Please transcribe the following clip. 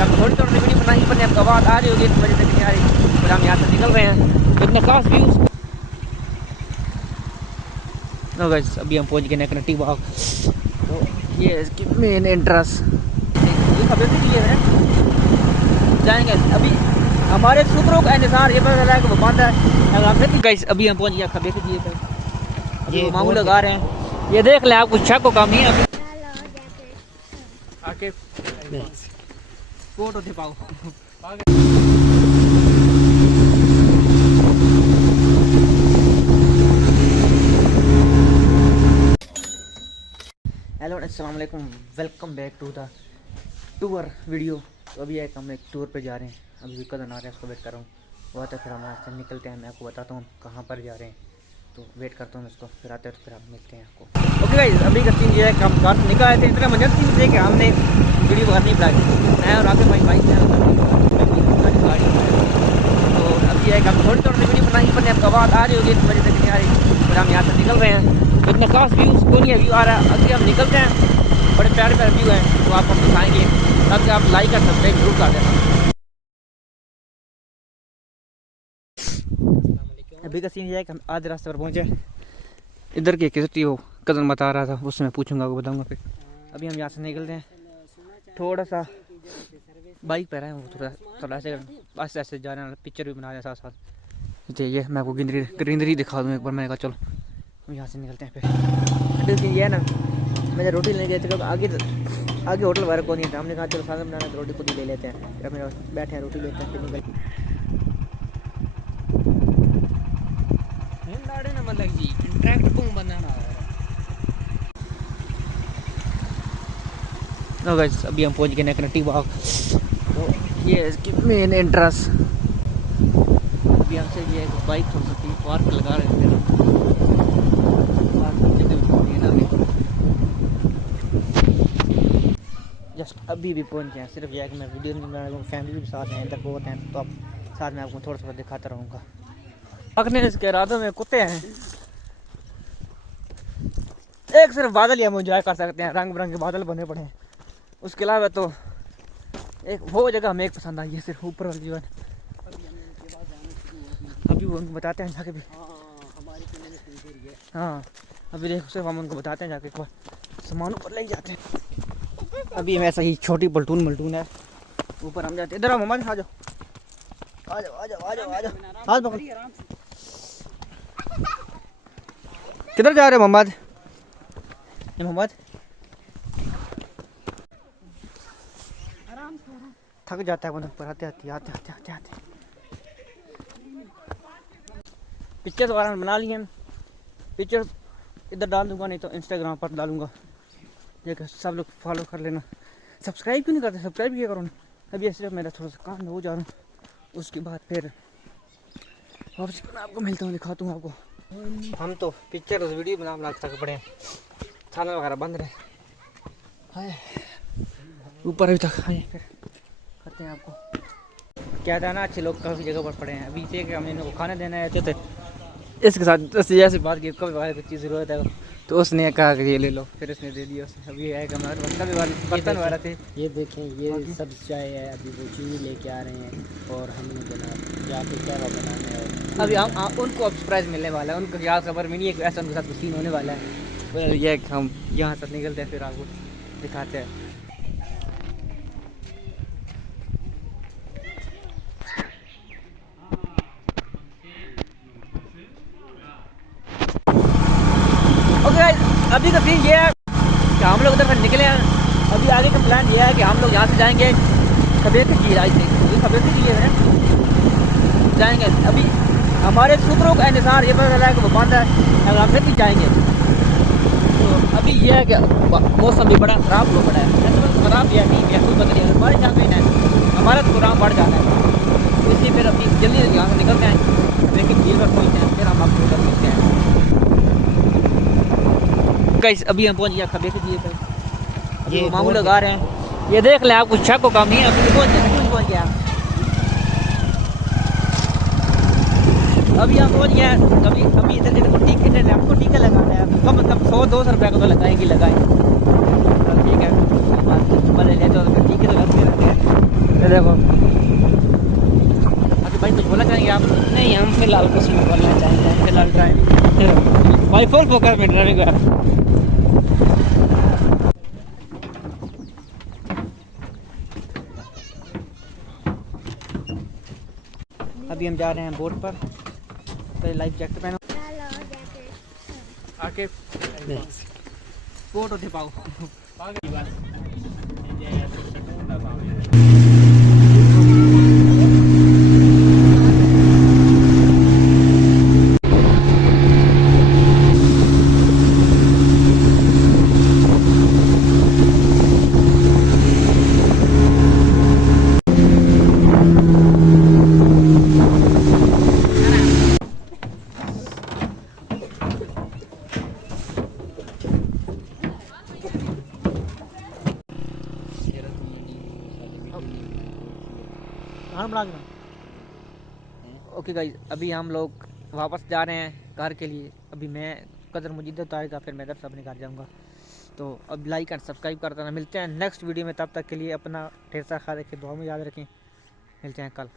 कल थोड़ी थोड़ी वीडियो बनाई पर आपको आवाज़ आ रही होगी इस वजह से नहीं आ रही। फिर हम यहाँ से निकल रहे हैं। इतने खास व्यूज़। नो गाइस अभी हम पहुँच गए कनेक्टिव बाग। तो ये है इसकी मेन एंट्रेंस। ये खबर भी दिए हैं जाएंगे अभी हमारे सूत्रों के अनुसार ये पता चला है कि वो बंद है। गाइस अभी हम पहुँच गए खबर के दिए थे। अभी वो मामू लगा रहे हैं। ये देख ले आपको शक को काम नहीं है। आके फोटो दिखाओ। हेलो अस्सलाम वालेकुम, welcome back to the tour video. तो अभी एक हम एक टूर पे जा रहे हैं। अभी कदम आ रहा है उसको वेट कर रहा हूँ। वो आता है फिर हम यहाँ से निकलते हैं। मैं आपको बताता हूँ कहाँ पर जा रहे हैं। तो वेट करता हूँ उसको, फिर आते हैं तो फिर हम मिलते हैं आपको। ओके गाइस अभी का सीन ये है कि हम कार से निकल आए थे। इतना इमरजेंसी थे कि हमने वीडियो करनी पड़ी। मैं और आगे भाई बाइक में गाड़ी। तो अभी एक हम थोड़ी थोड़ी वीडियो बनाई पर आपको आवाज़ आ रही होगी इस वजह से नहीं आ रही। फिर हम यहाँ से निकल रहे हैं। इतने खास व्यूज़ कोई नहीं व्यू आ रहा है। अभी हम निकलते हैं। बड़े प्यारे प्यारे व्यू हैं तो आपको दिखाएंगे। ताकि आप लाइक और सब्सक्राइब जरूर कर देना। अभी का सीन ये है कि हम आज रास्ते पर पहुँचे। इधर की किसी वो कदम बता रहा था, उससे मैं पूछूंगा वो बताऊंगा। फिर अभी हम यहाँ से निकलते हैं। थोड़ा सा बाइक पर है, वो थोड़ा ऐसे आस्ते आस्ते जा रहे हैं। पिक्चर भी बना रहे हैं साथ साथ। तो ये मैं आपको ग्रीनरी दिखा दूँ एक बार। मैंने कहा चलो हम यहाँ से निकलते हैं। फिर ये है ना, मैंने रोटी लेने गए थे क्योंकि आगे होटल वाले को नहीं था। हमने कहा चलो साथ बनाना तो रोटी खुद ही ले लेते हैं। फिर हम बैठे हैं रोटी लेते हैं फिर निकल नो गाइस अभी हम पहुंच गए कनेक्टिव बाग। तो ये है इसकी मेन एंट्रेंस। अभी हमसे ये बाइक थोड़ी सी पार्क लगा रहे थे। जस्ट अभी भी पहुंच गए हैं। सिर्फ यह है कि मैं वीडियो नहीं बना रहा हूँ। फैमिली भी साथ हैं, इधर बहुत हैं। तो अब साथ में आपको थोड़ा थोड़ा दिखाता रहूँगा। पकने इसके इरादों में कुत्ते हैं। एक सिर्फ बादल ही हम एंजॉय कर सकते हैं। रंग बिरंगे बादल बने पड़े हैं। उसके अलावा तो एक वो जगह हमें एक पसंद आई है, सिर्फ ऊपर वाली जीवन। अभी वो उनको बताते हैं जाके भी। हाँ अभी देखो सिर्फ हम उनको बताते हैं जाके एक बार सामान ऊपर ले जाते हैं। अभी हम ऐसा ही छोटी पलटून है ऊपर हम जाते हैं। इधर आओ मोहम्मद, आ जाओ आ जाओ आ जाओ आ जाओ आ जाओ। हाथ पकड़। किधर जा रहे हो मोहम्मद? मोहम्मद थक जाता है पर आते आते पिक्चर दोबारा बना लिए। पिक्चर इधर डाल दूंगा, नहीं तो इंस्टाग्राम पर डालूंगा। देखो सब लोग फॉलो कर लेना। सब्सक्राइब क्यों नहीं करते? सब्सक्राइब किया करो ना। अभी सिर्फ मेरा थोड़ा सा काम हो जा रहा हूँ। उसके बाद फिर वापस आपको मिलता हूँ, दिखाता हूँ आपको। हम तो पिक्चर वीडियो बना तक पड़े हैं। खाना वगैरह बंद रहे ऊपर अभी तक आए। फिर करते हैं आपको क्या था ना, अच्छे लोग काफ़ी जगह पर पड़े हैं। अभी से कि हमने इनको खाना देना है तो इसके साथ जैसे बात की कभी वाले कुछ चीज़ ज़रूरत है तो उसने कहा कि ये ले लो, फिर उसने दे दिया। उसने अभी है हमारे बर्तन वाले बर्तन वाला थे। ये देखें ये सब चाय है। अभी वो चीनी लेके आ रहे हैं और हमने बना जाके क्या बनाना है। अभी हम उनको अब सरप्राइज मिलने वाला है। उनको क्या खबर मिली है कि ऐसा उनके साथ सीन होने वाला है। ये हम यहाँ से निकलते हैं फिर आपको दिखाते हैं। ओके अभी का सीन ये है कि हम लोग उधर से निकले हैं। अभी आगे का प्लान ये है कि हम लोग यहाँ से जाएंगे खबेर की झील। आई थी खबेर की झील है जाएंगे। अभी हमारे सूत्रों के अनुसार ये पता चला है कि वो बंद है। अगर हम फिर भी जाएंगे तो अभी ये है कि मौसम भी बड़ा ख़राब हो पड़ा है। ऐसे बस ख़राब या नहीं है कोई पता नहीं। अगर बारिश आ गई ना हमारा तो प्रोग्राम बढ़ जाता है। तो इसलिए फिर अभी जल्दी यहाँ से निकलते हैं। लेकिन झील पर पहुँचते हैं फिर हम आपको उधर मिलते हैं। गाइस अभी हम पहुंच गया खबे के दिए थे। ये मामू लगा रहे हैं। ये देख ले आपको शक को काम नहीं है। अभी पहुंच गया। अभी हम पहुंच गया। अभी इधर टिकट है, आपको टीका लगाना है। कम से कम 100-200 रुपये का तो लगाएंगे। ठीक है ले तो टीके तो लगते रहते हैं। देखो अभी भाई कुछ बोला चाहेंगे आप? नहीं, हम फिलहाल कुछ नहीं बोलना चाहेंगे। फिलहाल ड्राइविंग भाई फुल फोकस में ड्राइविंग का। अभी हम जा रहे हैं बोट पर, तो लाइफ जैकेट पहनो आके बोट उठे पाओ। ओके गाइस, अभी हम लोग वापस जा रहे हैं घर के लिए। अभी मैं कदर मुजीद आएगा, फिर मैं इधर से अपने घर जाऊंगा। तो अब लाइक एंड सब्सक्राइब कर देना। मिलते हैं नेक्स्ट वीडियो में, तब तक के लिए अपना ढेर सारा ख्याल रखें, दुआ में याद रखें। मिलते हैं कल।